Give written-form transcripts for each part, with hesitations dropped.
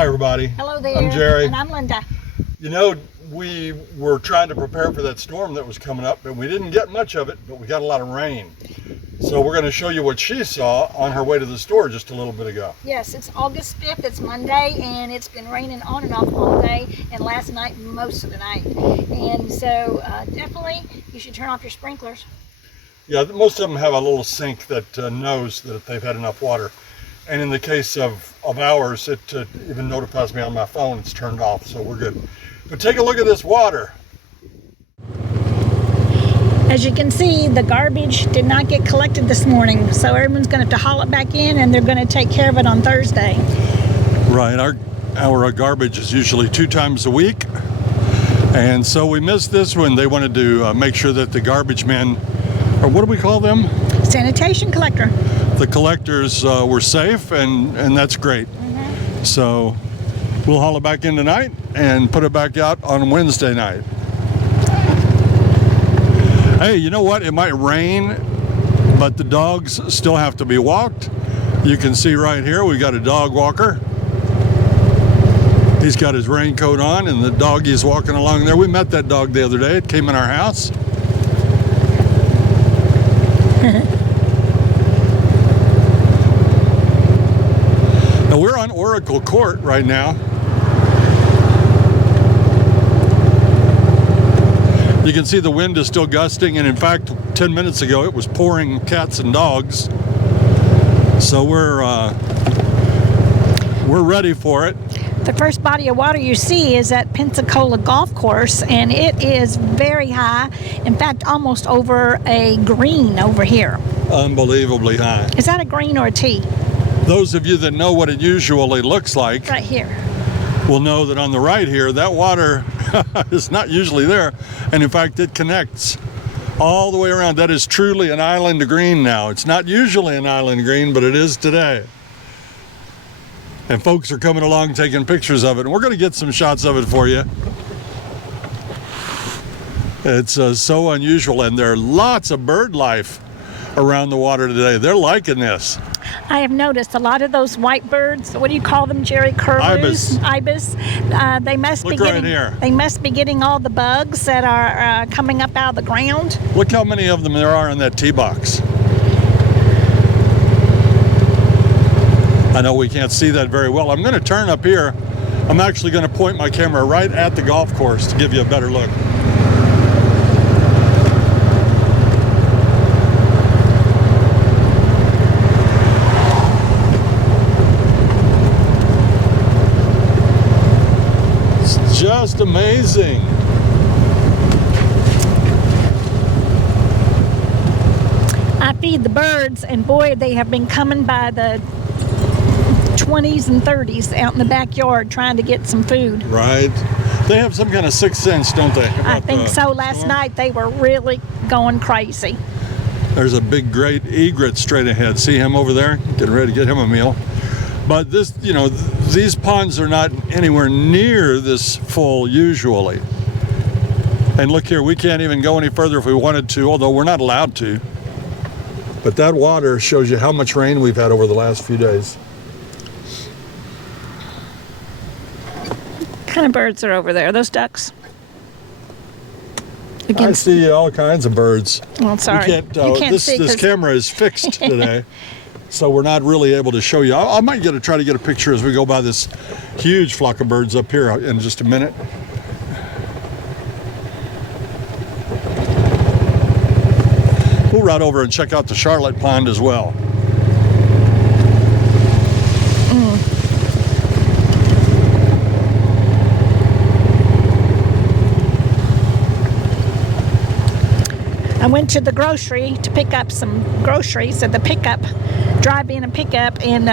Hi everybody. Hello there. I'm Jerry. And I'm Linda. You know, we were trying to prepare for that storm that was coming up, but we didn't get much of it, but we got a lot of rain. So we're going to show you what she saw on her way to the store just a little bit ago. Yes, it's August 5th, it's Monday, and it's been raining on and off all day, and last night most of the night. And so definitely you should turn off your sprinklers. Yeah, most of them have a little sink that knows that they've had enough water. And in the case of ours, it even notifies me on my phone it's turned off, so we're good. But take a look at this water. As you can see, the garbage did not get collected this morning, so everyone's going to have to haul it back in, and they're going to take care of it on Thursday. Right, our garbage is usually 2 times a week, and so we missed this one. They wanted to make sure that the garbage men, or what do we call them? Sanitation collector. The collectors were safe, and that's great. So we'll haul it back in tonight and put it back out on Wednesday night. Hey, you know what? It might rain, but the dogs still have to be walked. You can see right here, we got a dog walker. He's got his raincoat on, and the doggy's walking along there. We met that dog the other day. It came in our house. Now we're on Oracle Court right now. You can see the wind is still gusting, and in fact 10 minutes ago it was pouring cats and dogs. So we're ready for it. The first body of water you see is at Pensacola Golf Course, and it is very high. In fact, almost over a green over here. Unbelievably high. Is that a green or a tee? Those of you that know what it usually looks like right here will know that on the right here, that water is not usually there. And in fact, it connects all the way around. That is truly an island green now. It's not usually an island green, but it is today. And folks are coming along taking pictures of it. And we're going to get some shots of it for you. It's so unusual. And there are lots of bird life around the water today. They're liking this. I have noticed a lot of those white birds. What do you call them, Jerry? Curlews? Ibis. They must Look be right getting. Here. They must be getting all the bugs that are coming up out of the ground. Look how many of them there are in that tee box. I know we can't see that very well. I'm going to turn up here. I'm actually going to point my camera right at the golf course to give you a better look. Just amazing. I feed the birds, and boy, they have been coming by the 20s and 30s out in the backyard trying to get some food. Right. They have some kind of sixth sense, don't they? I think so. Last night they were really going crazy. There's a big great egret straight ahead. See him over there? Getting ready to get him a meal. But this, you know, these ponds are not anywhere near this full usually. And look here, we can't even go any further if we wanted to, although we're not allowed to. But that water shows you how much rain we've had over the last few days. What kind of birds are over there? Those ducks? I see all kinds of birds. Well, sorry. You can't see this camera is fixed today. So we're not really able to show you. I might try to get a picture as we go by this huge flock of birds up here in just a minute. We'll ride over and check out the Charlotte Pond as well. I went to the grocery to pick up some groceries at the pickup, drive-in and pickup, and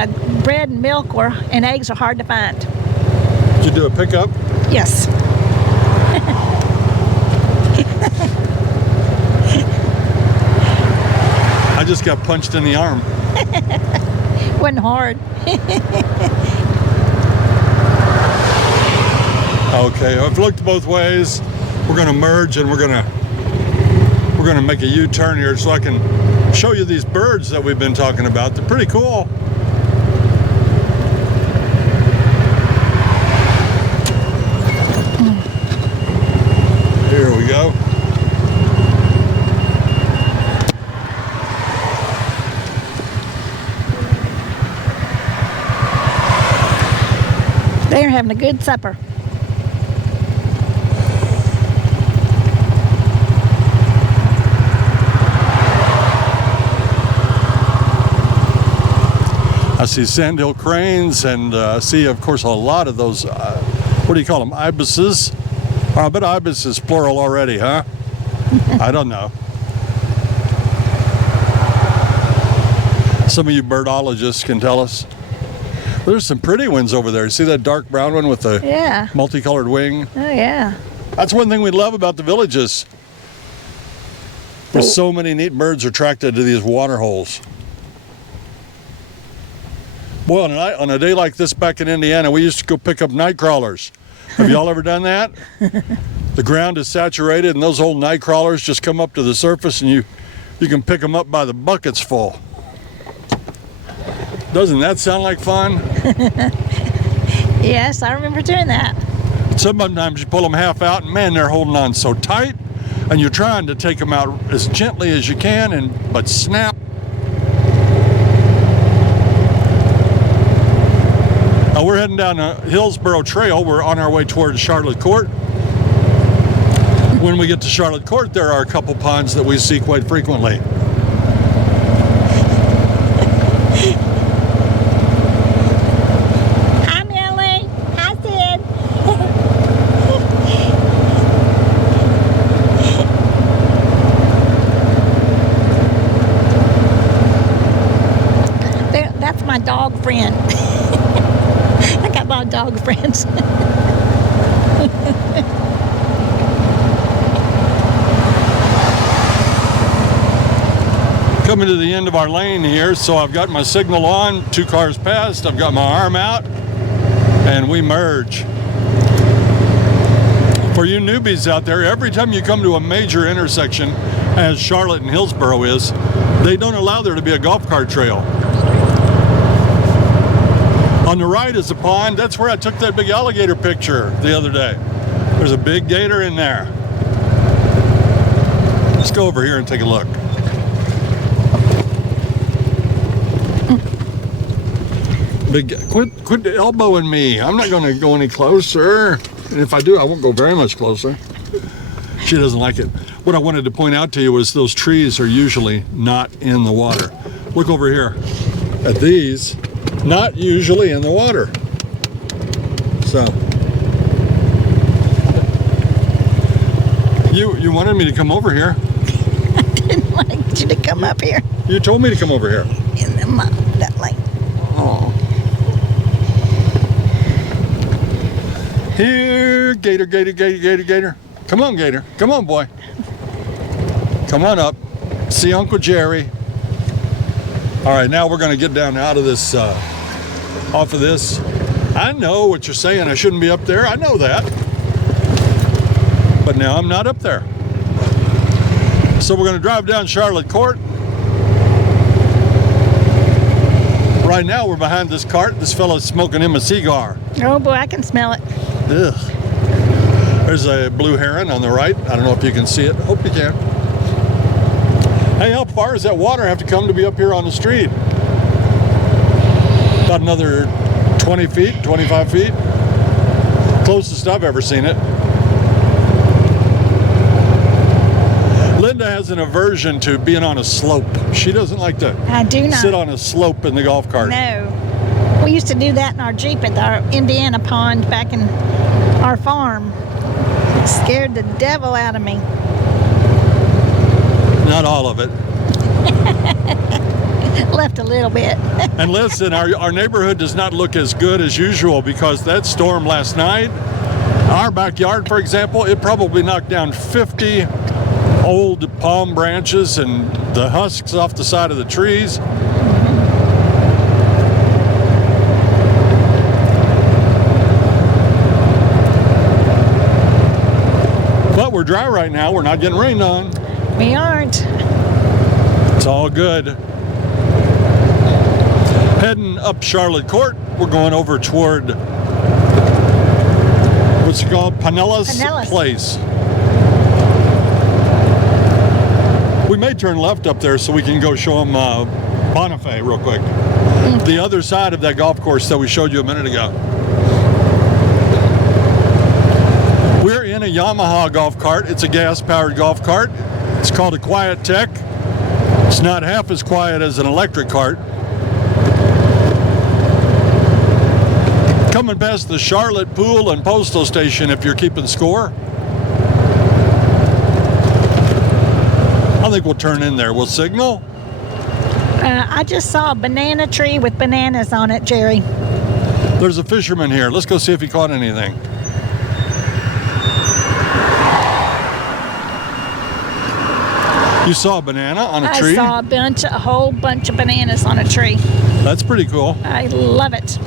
bread and milk and eggs are hard to find. Did you do a pickup? Yes. I just got punched in the arm. Wasn't hard. Okay, I've looked both ways. We're going to merge and we're going to make a U-turn here so I can show you these birds that we've been talking about. They're pretty cool. They're having a good supper. I see sandhill cranes and see, of course, a lot of those, what do you call them, ibises? I bet ibis is plural already, huh? I don't know. Some of you birdologists can tell us. There's some pretty ones over there. See that dark brown one with the multicolored wing? Oh, yeah. That's one thing we love about the villages. There's so many neat birds attracted to these water holes. Boy, on a day like this back in Indiana, we used to go pick up night crawlers. Have y'all ever done that? The ground is saturated and those old night crawlers just come up to the surface and you can pick them up by the buckets full. Doesn't that sound like fun? Yes, I remember doing that. Sometimes you pull them half out and man, they're holding on so tight and you're trying to take them out as gently as you can, but snap. We're heading down the Hillsborough Trail. We're on our way towards Charlotte Court. When we get to Charlotte Court, there are a couple ponds that we see quite frequently. Hi, Millie. Hi, Sid. That's my dog friend. I got a lot of dog friends. Coming to the end of our lane here, so I've got my signal on, 2 cars past, I've got my arm out, and we merge. For you newbies out there, every time you come to a major intersection, as Charlotte and Hillsborough is, they don't allow there to be a golf cart trail. On the right is a pond. That's where I took that big alligator picture the other day. There's a big gator in there. Let's go over here and take a look. Quit elbowing me. I'm not going to go any closer. And if I do, I won't go very much closer. She doesn't like it. What I wanted to point out to you was those trees are usually not in the water. Look over here at these. Not usually in the water. So you wanted me to come over here. I didn't like you to come up here. You told me to come over here. In that lane. Oh. Here, gator, gator, gator, gator, gator. Come on, gator. Come on, boy. Come on up. See Uncle Jerry. All right, now we're going to get down out of this, off of this. I know what you're saying. I shouldn't be up there. I know that. But now I'm not up there. So we're going to drive down Charlotte Court. Right now we're behind this cart. This fellow's smoking him a cigar. Oh boy, I can smell it. Ugh. There's a blue heron on the right. I don't know if you can see it. Hope you can. Hey, how far does that water have to come to be up here on the street? About another 20 feet, 25 feet. Closest I've ever seen it. Linda has an aversion to being on a slope. She doesn't like to sit on a slope in the golf cart. No. We used to do that in our Jeep at our Indiana pond back in our farm. It scared the devil out of me. Not all of it. Left a little bit. And listen, our neighborhood does not look as good as usual because that storm last night, our backyard, for example, it probably knocked down 50 old palm branches and the husks off the side of the trees. But we're dry right now. We're not getting rained on. We aren't. It's all good. Heading up Charlotte Court, we're going over toward, what's it called? Pinellas Place. We may turn left up there so we can go show them Bonifay real quick. The other side of that golf course that we showed you a minute ago. Yamaha golf cart. It's a gas-powered golf cart. It's called a Quiet Tech. It's not half as quiet as an electric cart. Coming past the Charlotte Pool and Postal Station if you're keeping score. I think we'll turn in there. We'll signal. I just saw a banana tree with bananas on it, Jerry. There's a fisherman here. Let's go see if he caught anything. You saw a banana on a tree? I saw a whole bunch of bananas on a tree. That's pretty cool. I love it.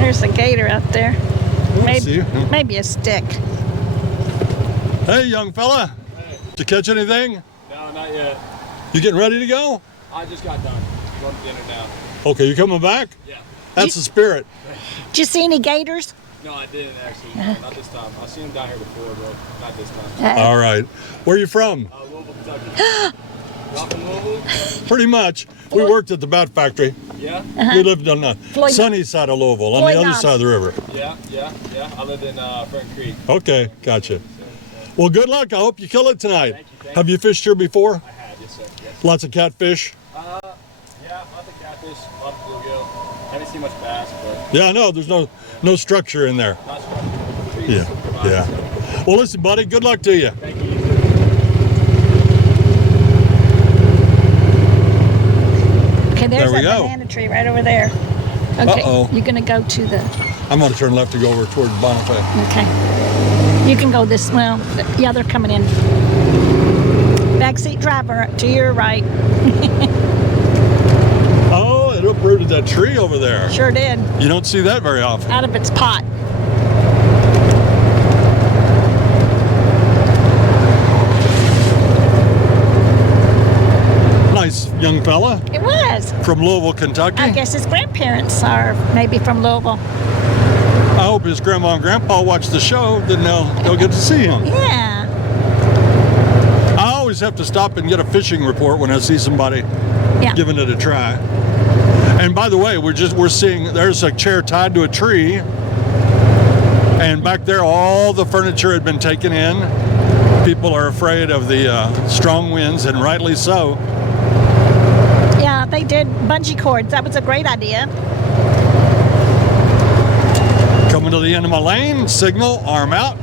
There's a gator out there. Maybe a stick. Hey, young fella. Hey. Did you catch anything? No, not yet. You getting ready to go? I just got done. Going to dinner now. Okay, you coming back? Yeah. That's the spirit. Did you see any gators? No, I didn't actually. No, not this time. I've seen them down here before, but not this time. All right. Where are you from? Louisville, Kentucky. Y'all from Louisville? Pretty much. We worked at the bat factory. Yeah? We lived on the Floyd- sunny side of Louisville, on the other side of the river. Yeah. I lived in Fern Creek. Okay, gotcha. Well, good luck. I hope you kill it tonight. Thank you. Have you fished here before? I had, yes, sir. Yes. Lots of catfish? Yeah, lots of catfish, lots of bluegill. Haven't seen much bass, but Yeah, no, there's no structure in there. not structured. Trees Yeah, provide, yeah. so Well, listen, buddy, good luck to you. thank you. Okay, there's There we that go. banana tree right over there. Okay, Uh-oh. you're gonna go to the. I'm going to turn left to go over toward Bonifay. Okay, you can go this. Well, yeah, they're coming in. Backseat driver to your right. Oh, it uprooted that tree over there. Sure did. You don't see that very often. Out of its pot. Nice young fella It was. from Louisville, Kentucky. I guess his grandparents are maybe from Louisville. I hope his grandma and grandpa watch the show, then they'll get to see him. Yeah. I always have to stop and get a fishing report when I see somebody Yeah. giving it a try. And by the way, we're seeing there's a chair tied to a tree, and back there all the furniture had been taken in. People are afraid of the strong winds, and rightly so. Yeah, they did bungee cords. That was a great idea. Coming to the end of my lane, signal, arm out.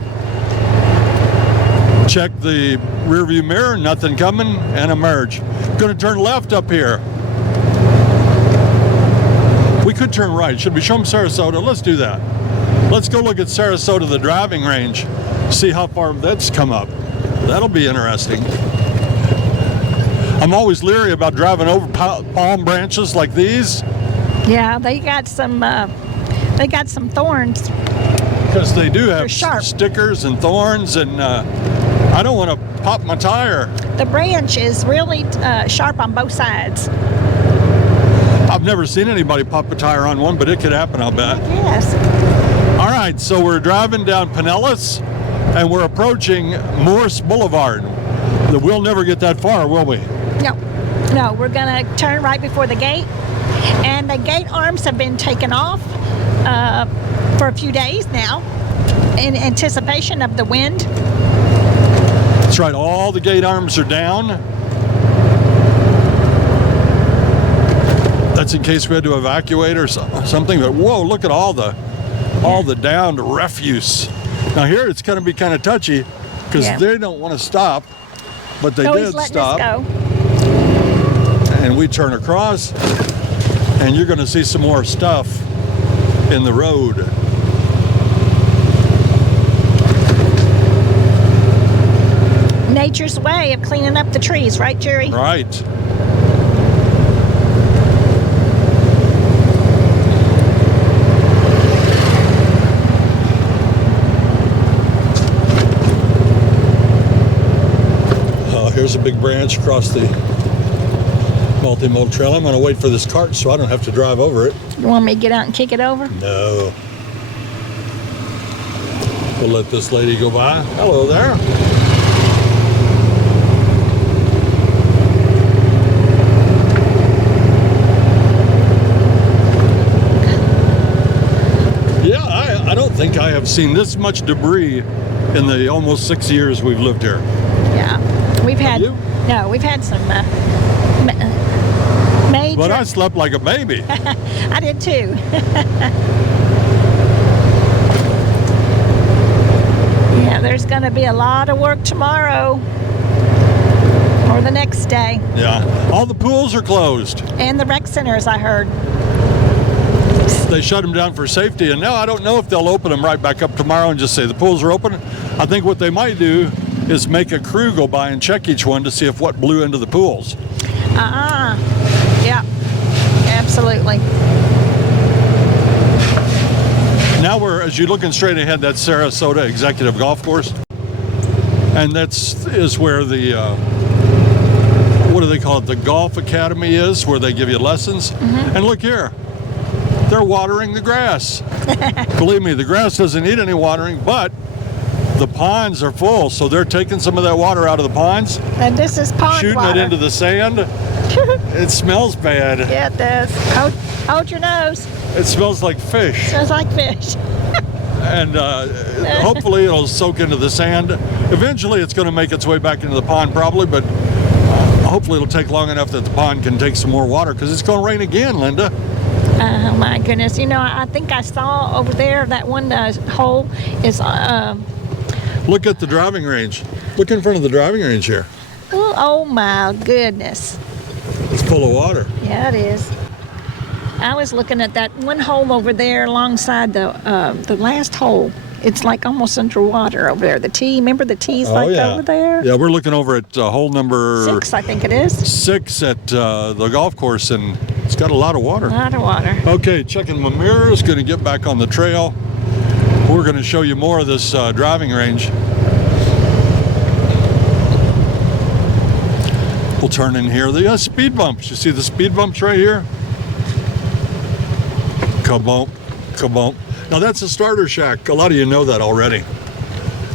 Check the rear view mirror, nothing coming, and emerge. Going to turn left up here. We could turn right. Should we show them Sarasota? Let's do that. Let's go look at Sarasota, the driving range. See how far that's come up. That'll be interesting. I'm always leery about driving over palm branches like these Yeah, they got some thorns. because they do They're have sharp. stickers and thorns, and I don't want to pop my tire. The branch is really sharp on both sides. I've never seen anybody pop a tire on one, but it could happen, I'll bet. Yes. All right, so we're driving down Pinellas, and we're approaching Morse Boulevard. We'll never get that far, will we? No, we're gonna turn right before the gate, and the gate arms have been taken off for a few days now, in anticipation of the wind. That's right, all the gate arms are down. That's in case we had to evacuate or something, but whoa, look at all the downed refuse. Now here it's going to be kind of touchy because Yeah. they don't want to stop, but they So he's did letting stop. us go. And we turn across, and you're going to see some more stuff in the road. Nature's way of cleaning up the trees, right, Jerry? Right. Here's a big branch across the multimodal trail. I'm going to wait for this cart so I don't have to drive over it. You want me to get out and kick it over? No. We'll let this lady go by. Hello there. Yeah, I don't think I have seen this much debris in the almost 6 years we've lived here. Yeah, we've had you? no, we've had some major. But I slept like a baby. I did too. Yeah, there's going to be a lot of work tomorrow or the next day, Yeah, all the pools are closed. and the rec centers. I heard. They shut them down for safety, and now I don't know if they'll open them right back up tomorrow and just say the pools are open. I think what they might do is make a crew go by and check each one to see if what blew into the pools. Yeah, absolutely. Now as you're looking straight ahead, that's Sarasota Executive Golf Course, and is where the what do they call it? The Golf Academy is, where they give you lessons. And look here, they're watering the grass. Believe me, the grass doesn't need any watering, but the ponds are full, so they're taking some of that water out of the ponds, And this is pond shooting water. it into the sand. It smells bad. Yeah, it does. Hold your nose. It smells like fish. Smells like fish. And hopefully it'll soak into the sand. Eventually it's going to make its way back into the pond probably, but hopefully it'll take long enough that the pond can take some more water, because it's going to rain again, Linda. Oh my goodness! You know, I think I saw over there that one hole is. Look at the driving range. Look in front of the driving range here. Oh my goodness! It's full of water. Yeah, it is. I was looking at that one hole over there alongside the last hole. It's like almost underwater over there. The tee, remember the tee's over there? Yeah, we're looking over at hole number 6, I think it is. 6 at the golf course, and it's got a lot of water. A lot of water. Okay, checking my mirrors, going to get back on the trail. We're going to show you more of this driving range. We'll turn in here. They got speed bumps. You see the speed bumps right here? Kabump, kabump. Now that's a starter shack. A lot of you know that already.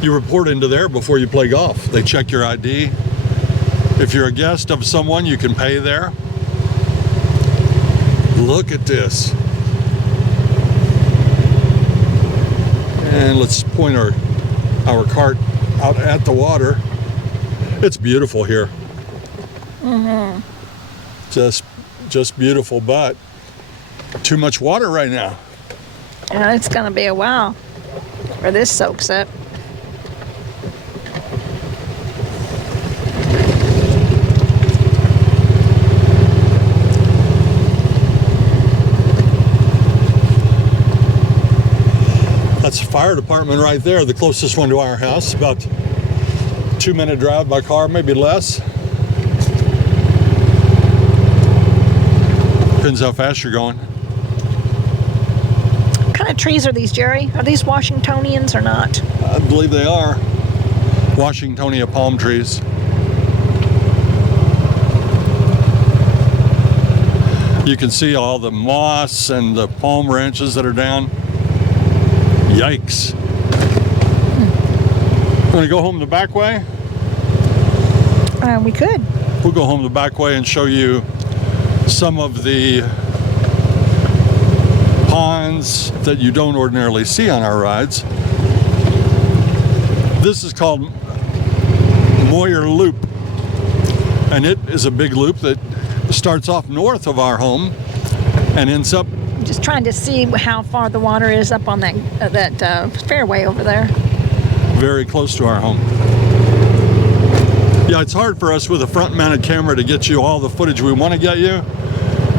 You report into there before you play golf. They check your ID. If you're a guest of someone, you can pay there. Look at this. And let's point our cart out at the water. It's beautiful here. Just beautiful, but too much water right now. Yeah, it's going to be a while where this soaks up. That's the fire department right there, the closest one to our house. About 2-minute drive by car, maybe less. Depends how fast you're going. What kind of trees are these, Jerry? Are these Washingtonians or not? I believe they are Washingtonia palm trees. You can see all the moss and the palm branches that are down. Yikes. Want to go home the back way? We could. We'll go home the back way and show you some of the ponds that you don't ordinarily see on our rides. This is called Moyer Loop, and it is a big loop that starts off north of our home and ends up Just trying to see how far the water is up on that fairway over there. very close to our home. Yeah, it's hard for us with a front-mounted camera to get you all the footage we want to get you,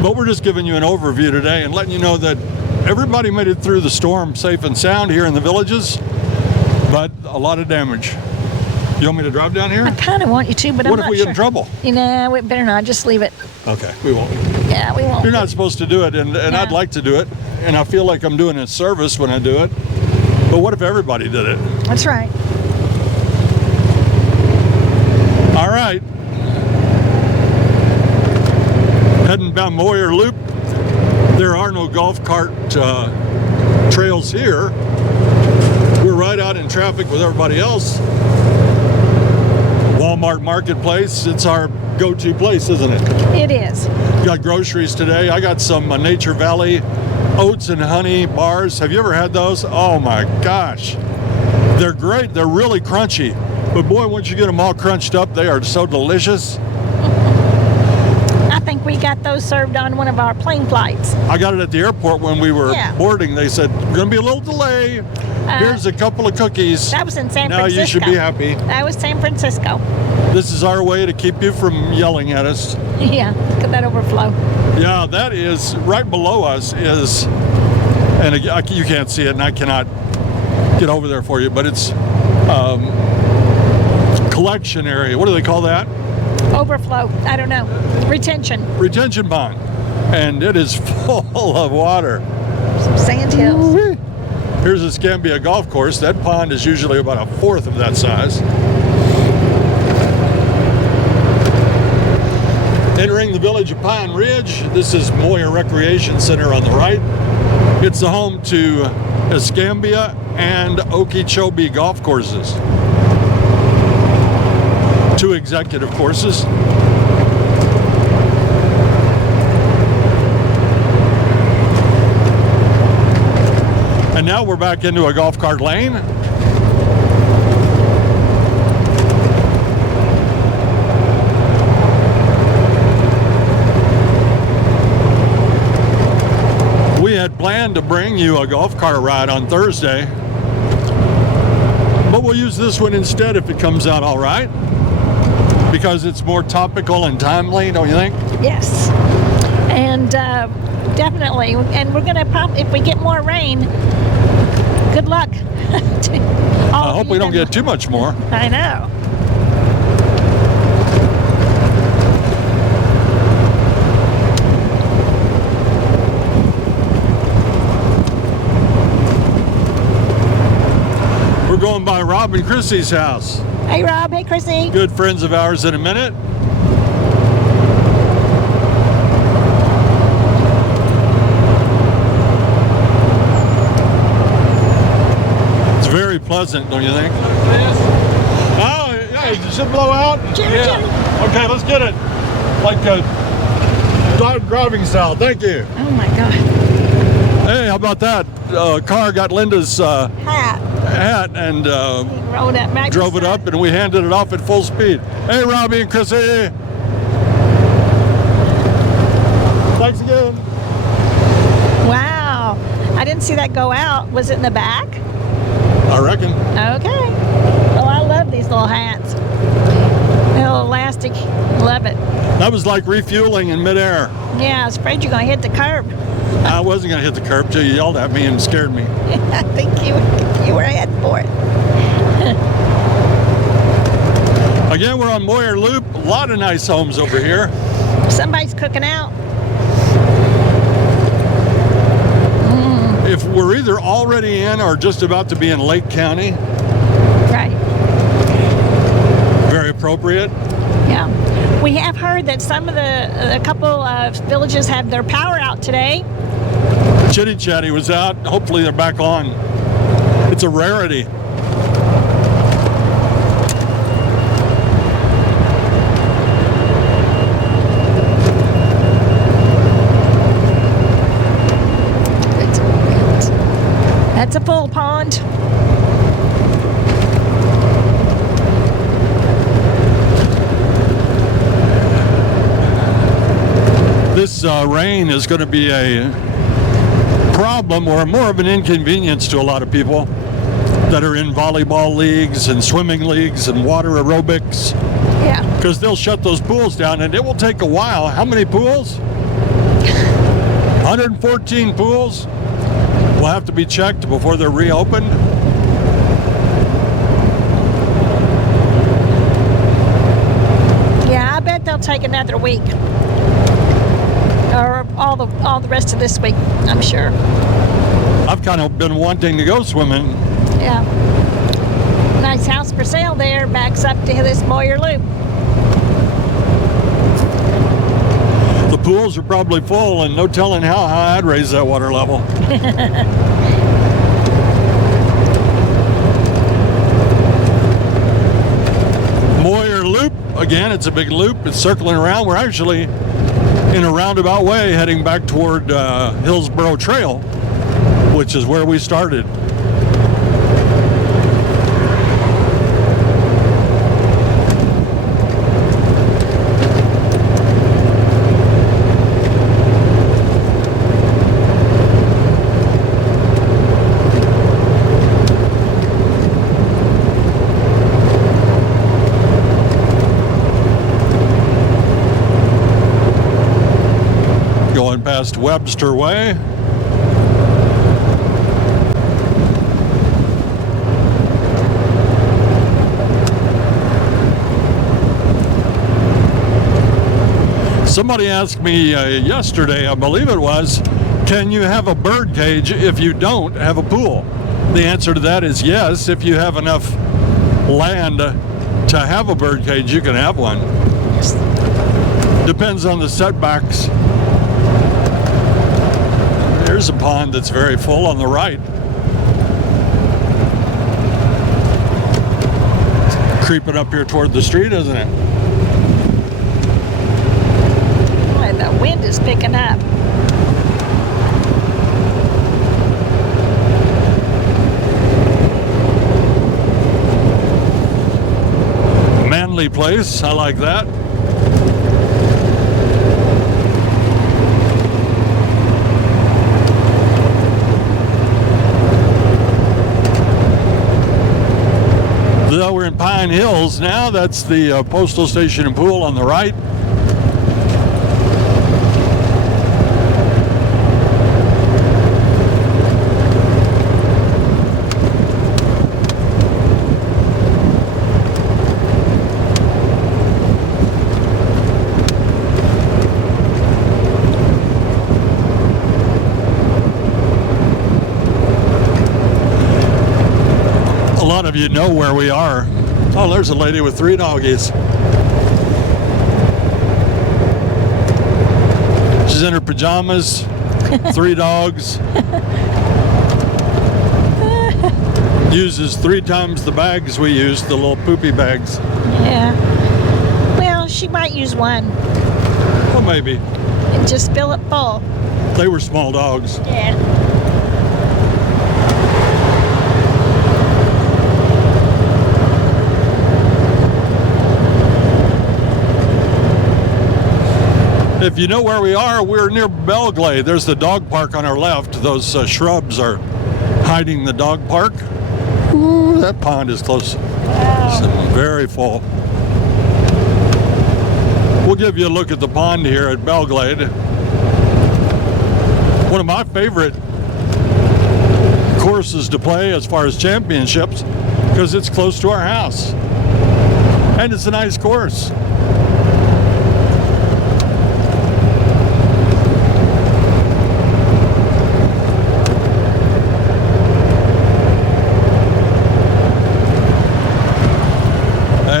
but we're just giving you an overview today and letting you know that everybody made it through the storm safe and sound here in the villages, but a lot of damage. You want me to drive down here? I kind of want you to, but What I'm if not we sure. get in trouble? You know, we better not. Just leave it. Okay, we won't. Yeah, we won't. You're not supposed to do it, and Yeah. I'd like to do it, and I feel like I'm doing a service when I do it, but what if everybody did it? That's right. All right. Heading down Moyer Loop. There are no golf cart trails here. We're right out in traffic with everybody else. Walmart Marketplace, it's our go-to place, isn't it? It is. Got groceries today. I got some Nature Valley oats and honey bars. Have you ever had those? Oh my gosh. They're great. They're really crunchy. But boy, once you get them all crunched up, they are so delicious. I think we got those served on one of our plane flights. I got it at the airport when we were Yeah. boarding. They said, going to be a little delay. Here's a couple of cookies. That was in San Now Francisco. you should be happy. That was San Francisco. This is our way to keep you from yelling at us. Yeah, look at that overflow. Yeah, that is right below us is, and you can't see it, and I cannot get over there for you, but it's collection area. What do they call that? Overflow. I don't know. Retention. Retention pond, and it is full of water. Some sand hills. Woo-wee. Here's a Escambia golf course. That pond is usually about a fourth of that size. Entering the village of Pine Ridge, this is Moyer Recreation Center on the right. It's the home to Escambia and Okeechobee golf courses. 2 executive courses. And now we're back into a golf cart lane. We had planned to bring you a golf cart ride on Thursday, but we'll use this one instead if it comes out all right, because it's more topical and timely, don't you think? Yes. And definitely. And we're going to if we get more rain, good luck. I hope we don't get too much more. I know. We're going by Rob and Chrissy's house. Hey, Rob. Hey, Chrissy. Good friends of ours in a minute. It's very pleasant, don't you think? Oh, yeah, does it blow out? Yeah. Okay, let's get it. Like driving style. Thank you. Oh, my God. Hey, how about that? Car got Linda's hat and Rolled up right drove it beside. up, and we handed it off at full speed. Hey, Robbie and Chrissy. Thanks again. Wow. I didn't see that go out. Was it in the back? I reckon. Okay. Oh, I love these little hats. Little elastic. Love it. That was like refueling in midair. Yeah, I was afraid you're going to hit the curb. I wasn't going to hit the curb till you yelled at me and scared me. I think you were heading for it. Again, we're on Moyer Loop. A lot of nice homes over here. Somebody's cooking out. If we're either already in or just about to be in Lake County, Right. very appropriate. Yeah. We have heard that a couple of villages have their power out today. Chitty Chatty was out. Hopefully they're back on. It's a rarity. That's a full pond. This rain is going to be a problem or more of an inconvenience to a lot of people that are in volleyball leagues and swimming leagues and water aerobics, Yeah. because they'll shut those pools down, and it will take a while. How many pools? 114 pools will have to be checked before they're reopened. Yeah, I bet they'll take another week. Or all the rest of this week, I'm sure. I've kind of been wanting to go swimming. Yeah. Nice house for sale there, backs up to this Moyer Loop. The pools are probably full, and no telling how high I'd raise that water level. Moyer Loop, again, it's a big loop. It's circling around. We're actually in a roundabout way heading back toward Hillsborough Trail, which is where we started. Past Webster Way. Somebody asked me yesterday, I believe it was, can you have a bird cage if you don't have a pool? The answer to that is yes. If you have enough land to have a bird cage, you can have one. Depends on the setbacks. There's a pond that's very full on the right. It's creeping up here toward the street, isn't it? Boy, the wind is picking up. Manly place, I like that. Though we're in Pine Hills now, that's the postal station and pool on the right. You know where we are. Oh, there's a lady with 3 doggies. She's in her pajamas, 3 dogs. Uses 3 times the bags we use, the little poopy bags. Yeah. Well, she might use one. Well, maybe. And just fill it full. They were small dogs. Yeah. If you know where we are, we're near Belglade. There's the dog park on our left. Those shrubs are hiding the dog park. Ooh, that pond is close. Wow. It's very full. We'll give you a look at the pond here at Belglade. One of my favorite courses to play as far as championships because it's close to our house. And it's a nice course.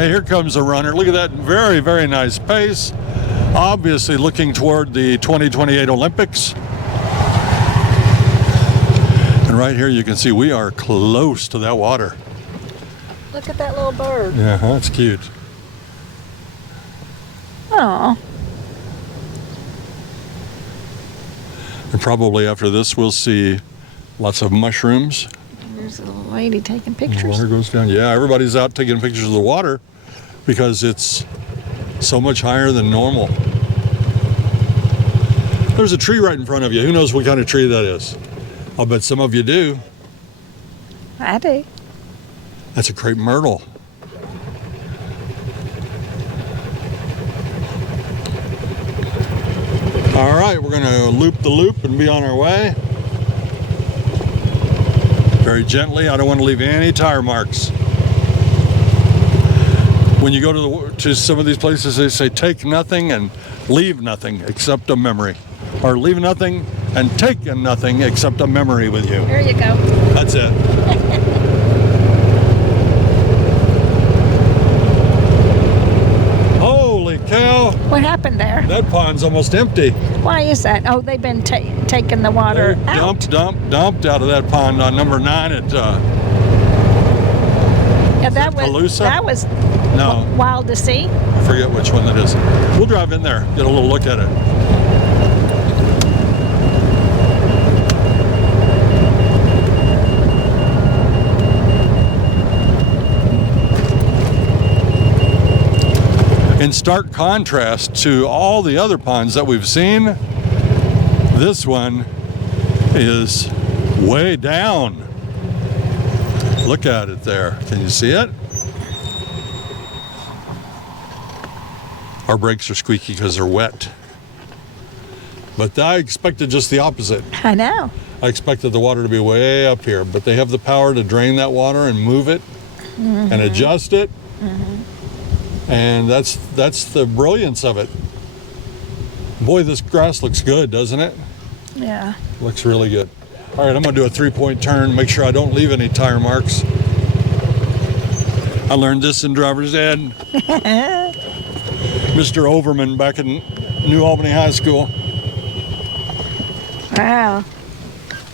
Here comes a runner. Look at that very, very nice pace. Obviously looking toward the 2028 Olympics. And right here you can see we are close to that water. Look at that little bird. Yeah, that's cute. Oh. And probably after this we'll see lots of mushrooms. There's a little lady taking pictures. The water goes down. Yeah, everybody's out taking pictures of the water because it's so much higher than normal. There's a tree right in front of you. Who knows what kind of tree that is? I'll bet some of you do. I do. That's a crepe myrtle. All right, we're going to loop the loop and be on our way. Very gently. I don't want to leave any tire marks. When you go to some of these places, they say take nothing and leave nothing except a memory. Or leave nothing and take nothing except a memory with you. There you go. That's it. Holy cow. What happened there? That pond's almost empty. Why is that? Oh, they've been taking the water out. Dumped out of that pond on number 9 at Yeah, that was Calusa? that was No, wild to see. I forget which one that is. We'll drive in there, get a little look at it. In stark contrast to all the other ponds that we've seen, this one is way down. Look at it there. Can you see it? Our brakes are squeaky because they're wet. But I expected just the opposite. I know. I expected the water to be way up here, but they have the power to drain that water and move it and adjust it. And that's the brilliance of it. Boy, this grass looks good, doesn't it? Yeah. Looks really good. All right, I'm gonna do a 3-point turn, make sure I don't leave any tire marks. I learned this in driver's ed. Mr. Overman back in New Albany High School. Wow.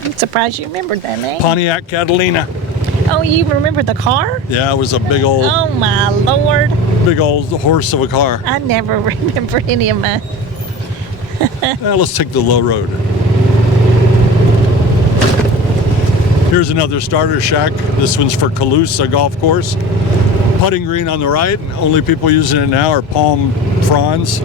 I'm surprised you remembered that name. Pontiac Catalina. Oh, you remember the car? Yeah, it was a big old Oh my Lord. horse of a car. I never remember any of mine. Now let's take the low road. Here's another starter shack. This one's for Calusa Golf Course. Putting green on the right. Only people using it now are palm fronds.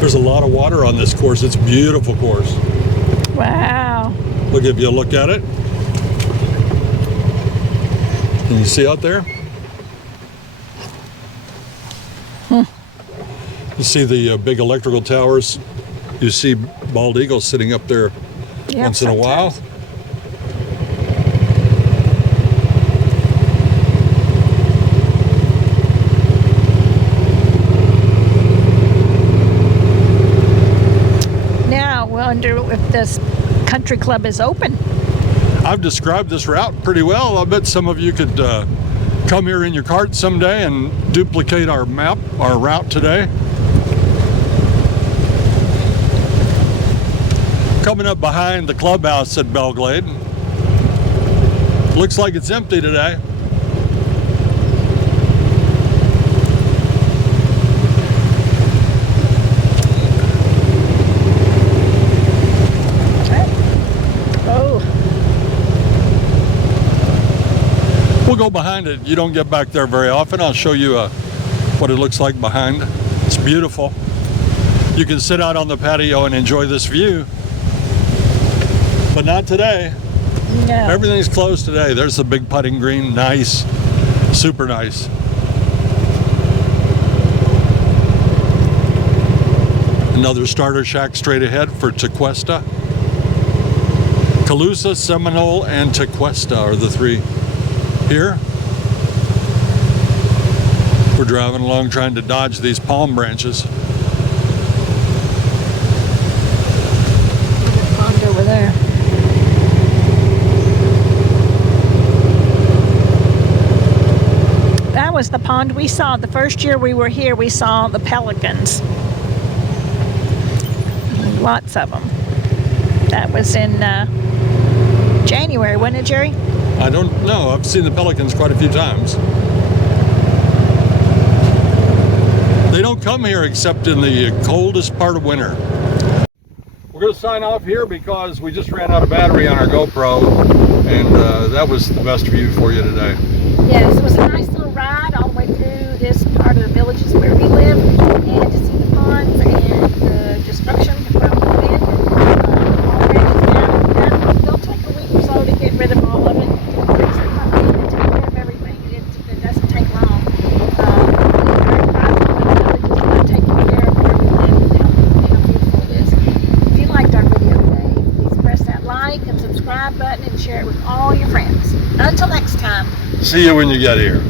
There's a lot of water on this course. It's a beautiful course. Wow. We'll give you a look at it. Can you see out there? You see the big electrical towers. You see bald eagles sitting up there Yeah, once in a while. sometimes. Now, I wonder if this country club is open. I've described this route pretty well. I bet some of you could come here in your cart someday and duplicate our map, our route today. Coming up behind the clubhouse at Belglade. Looks like it's empty today. Oh, We'll go behind it. You don't get back there very often. I'll show you what it looks like behind. It's beautiful. You can sit out on the patio and enjoy this view. But not today. no. Everything's closed today. There's the big putting green. Nice. Super nice. Another starter shack straight ahead for Tequesta. Calusa, Seminole, and Tequesta are the three here. We're driving along trying to dodge these palm branches. Pond over there. That was the pond we saw the first year we were here. We saw the pelicans. Lots of them. That was in January, wasn't it, Jerry? I don't know. I've seen the pelicans quite a few times. They don't come here except in the coldest part of winter. We're going to sign off here because we just ran out of battery on our GoPro, and that was the best view for you today. Yes, it was a nice little ride all the way through this part of the villages where we live, and to see the ponds and the destruction from the wind. Already they'll take a week or so to get rid of all of it. Fix the puppy and take care of everything. It doesn't take long. We're taking care of where we live and how beautiful it is. If you liked our video today, please press that like and subscribe button and share it with all your friends. Until next time. See you when you get here.